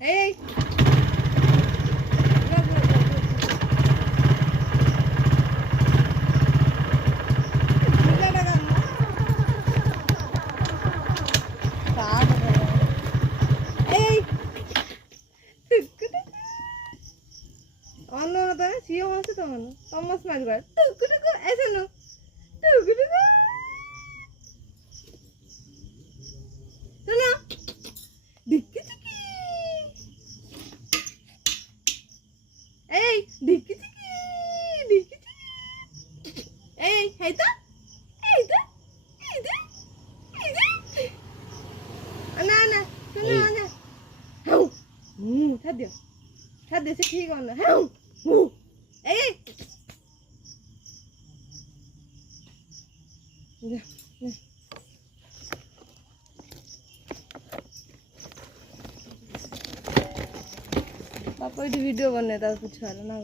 এই সিও আছে তো মানে তমাস মারবার টুকু টুকু এসে নো টুকু টুকু শোনো ডিক্কি চিকি এই ডিক্কি চিকি ডিক্কি চিকি এই তো এই তো এই তো এই তো না না শোনো না হাউ ছাড় দিও সে ঠিক না হাউ এই पापा वीडियो बनने था कुछ ना